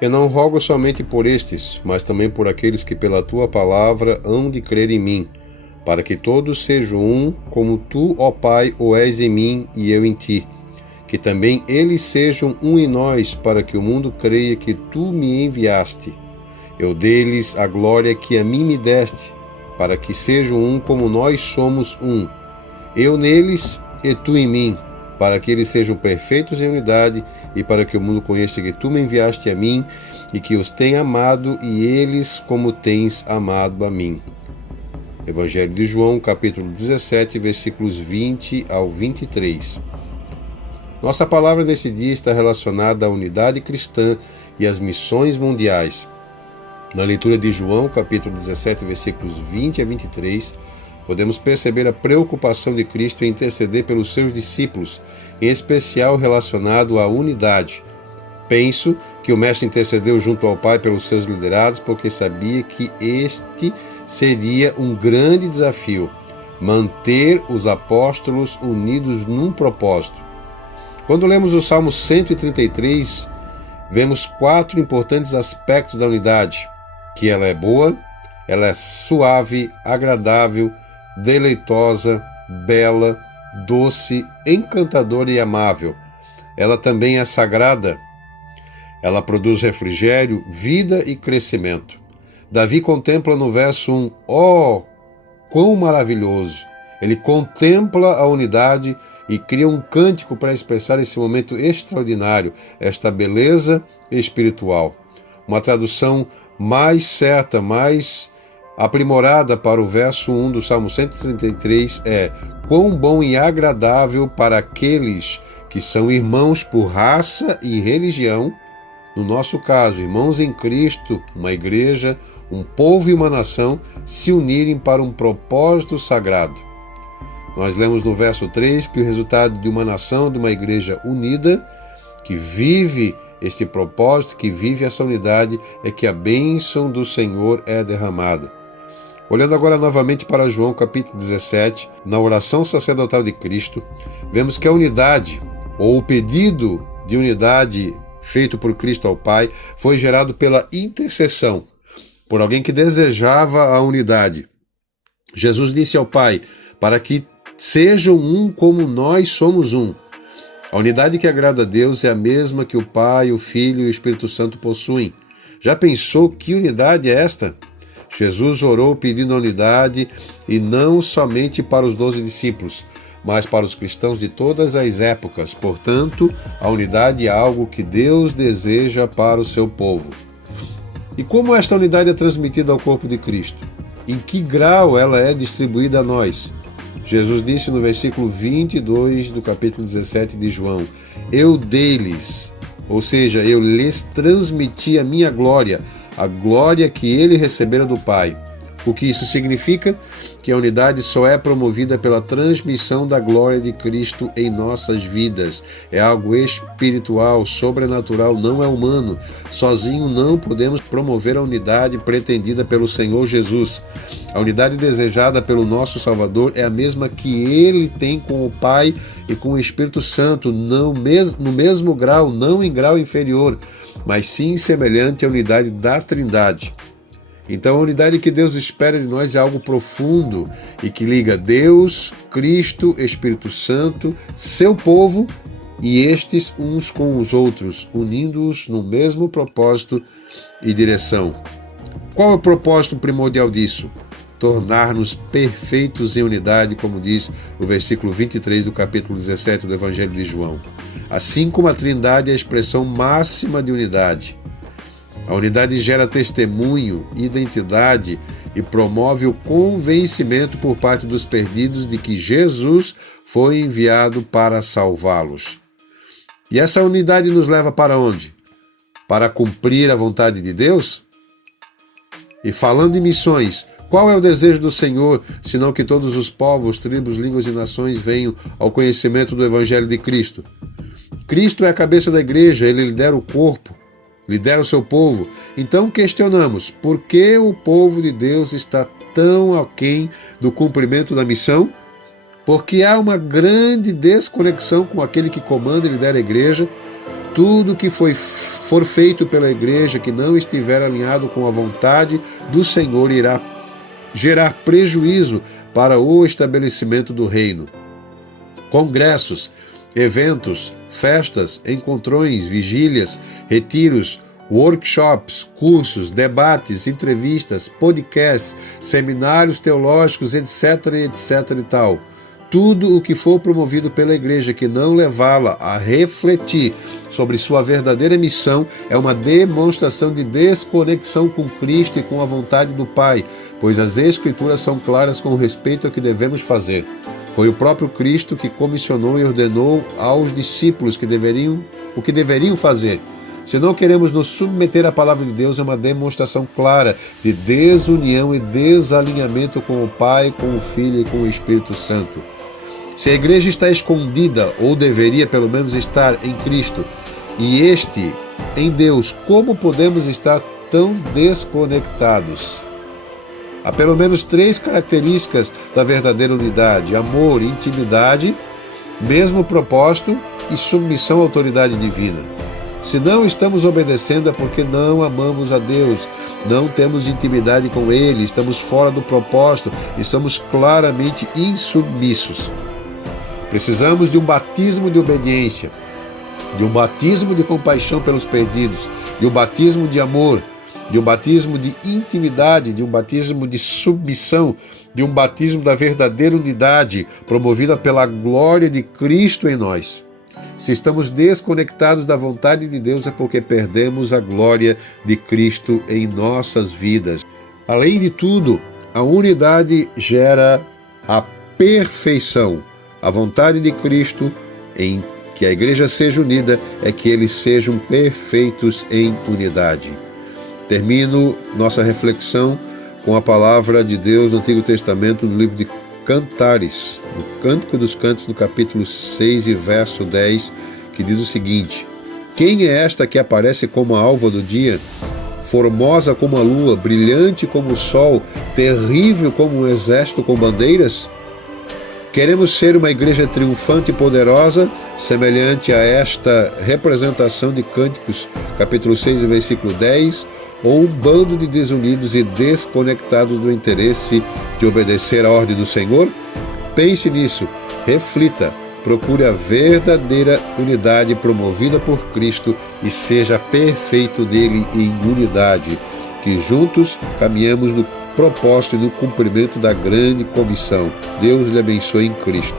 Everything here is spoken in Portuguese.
Eu não rogo somente por estes, mas também por aqueles que pela tua palavra hão de crer em mim, para que todos sejam um, como tu, ó Pai, o és em mim e eu em ti. Que também eles sejam um em nós, para que o mundo creia que tu me enviaste. Eu dei-lhes a glória que a mim me deste, para que sejam um como nós somos um. Eu neles e tu em mim, para que eles sejam perfeitos em unidade e para que o mundo conheça que tu me enviaste a mim e que os tenha amado e eles como tens amado a mim. Evangelho de João, capítulo 17, versículos 20 ao 23. Nossa palavra nesse dia está relacionada à unidade cristã e às missões mundiais. Na leitura de João, capítulo 17, versículos 20 a 23, podemos perceber a preocupação de Cristo em interceder pelos seus discípulos, em especial relacionado à unidade. Penso que o Mestre intercedeu junto ao Pai pelos seus liderados porque sabia que este seria um grande desafio, manter os apóstolos unidos num propósito. Quando lemos o Salmo 133, vemos 4 importantes aspectos da unidade: que ela é boa, ela é suave, agradável, deleitosa, bela, doce, encantadora e amável. Ela também é sagrada. Ela produz refrigério, vida e crescimento. Davi contempla no verso 1, quão maravilhoso! Ele contempla a unidade e cria um cântico para expressar esse momento extraordinário, esta beleza espiritual. Uma tradução mais certa, mais aprimorada para o verso 1 do Salmo 133 é: quão bom e agradável para aqueles que são irmãos por raça e religião, no nosso caso, irmãos em Cristo, uma igreja, um povo e uma nação, se unirem para um propósito sagrado. Nós lemos no verso 3 que o resultado de uma nação, de uma igreja unida, que vive este propósito, que vive essa unidade, é que a bênção do Senhor é derramada. Olhando agora novamente para João capítulo 17, na oração sacerdotal de Cristo, vemos que a unidade, ou o pedido de unidade feito por Cristo ao Pai, foi gerado pela intercessão, por alguém que desejava a unidade. Jesus disse ao Pai, para que sejam um como nós somos um. A unidade que agrada a Deus é a mesma que o Pai, o Filho e o Espírito Santo possuem. Já pensou que unidade é esta? Jesus orou pedindo a unidade e não somente para os 12 discípulos, mas para os cristãos de todas as épocas. Portanto, a unidade é algo que Deus deseja para o seu povo. E como esta unidade é transmitida ao corpo de Cristo? Em que grau ela é distribuída a nós? Jesus disse no versículo 22 do capítulo 17 de João, eu dei-lhes, ou seja, eu lhes transmiti a minha glória, a glória que ele recebera do Pai. O que isso significa? Que a unidade só é promovida pela transmissão da glória de Cristo em nossas vidas. É algo espiritual, sobrenatural, não é humano. Sozinho não podemos promover a unidade pretendida pelo Senhor Jesus. A unidade desejada pelo nosso Salvador é a mesma que Ele tem com o Pai e com o Espírito Santo, no mesmo grau, não em grau inferior, mas sim semelhante à unidade da Trindade. Então a unidade que Deus espera de nós é algo profundo e que liga Deus, Cristo, Espírito Santo, seu povo e estes uns com os outros, unindo-os no mesmo propósito e direção. Qual é o propósito primordial disso? Tornar-nos perfeitos em unidade, como diz o versículo 23 do capítulo 17 do Evangelho de João. Assim como a Trindade é a expressão máxima de unidade. A unidade gera testemunho, identidade e promove o convencimento por parte dos perdidos de que Jesus foi enviado para salvá-los. E essa unidade nos leva para onde? Para cumprir a vontade de Deus? E falando em missões, qual é o desejo do Senhor, senão que todos os povos, tribos, línguas e nações venham ao conhecimento do Evangelho de Cristo? Cristo é a cabeça da igreja, ele lidera o corpo, lidera o seu povo. Então questionamos, por que o povo de Deus está tão aquém do cumprimento da missão? Porque há uma grande desconexão com aquele que comanda e lidera a igreja, Tudo que for feito pela igreja que não estiver alinhado com a vontade do Senhor irá gerar prejuízo para o estabelecimento do reino. Congressos, eventos, festas, encontrões, vigílias, retiros, workshops, cursos, debates, entrevistas, podcasts, seminários teológicos, etc, etc e tal. Tudo o que for promovido pela igreja que não levá-la a refletir sobre sua verdadeira missão é uma demonstração de desconexão com Cristo e com a vontade do Pai, pois as Escrituras são claras com respeito ao que devemos fazer. Foi o próprio Cristo que comissionou e ordenou aos discípulos o que deveriam fazer. Se não queremos nos submeter à palavra de Deus, é uma demonstração clara de desunião e desalinhamento com o Pai, com o Filho e com o Espírito Santo. Se a igreja está escondida, ou deveria pelo menos estar em Cristo, e este em Deus, como podemos estar tão desconectados? Há pelo menos 3 características da verdadeira unidade: amor, intimidade, mesmo propósito e submissão à autoridade divina. Se não estamos obedecendo é porque não amamos a Deus, não temos intimidade com Ele, estamos fora do propósito e somos claramente insubmissos. Precisamos de um batismo de obediência, de um batismo de compaixão pelos perdidos, de um batismo de amor, de um batismo de intimidade, de um batismo de submissão, de um batismo da verdadeira unidade, promovida pela glória de Cristo em nós. Se estamos desconectados da vontade de Deus é porque perdemos a glória de Cristo em nossas vidas. Além de tudo, a unidade gera a perfeição. A vontade de Cristo em que a igreja seja unida é que eles sejam perfeitos em unidade. Termino nossa reflexão com a palavra de Deus no Antigo Testamento, no livro de Cantares, no Cântico dos Cantos, no capítulo 6 e verso 10, que diz o seguinte: Quem é esta que aparece como a alva do dia, formosa como a lua, brilhante como o sol, terrível como um exército com bandeiras? Queremos ser uma igreja triunfante e poderosa, semelhante a esta representação de Cânticos, capítulo 6 e versículo 10, ou um bando de desunidos e desconectados do interesse de obedecer à ordem do Senhor? Pense nisso, reflita, procure a verdadeira unidade promovida por Cristo e seja perfeito dele em unidade, que juntos caminhamos no propósito e no cumprimento da grande comissão. Deus lhe abençoe em Cristo.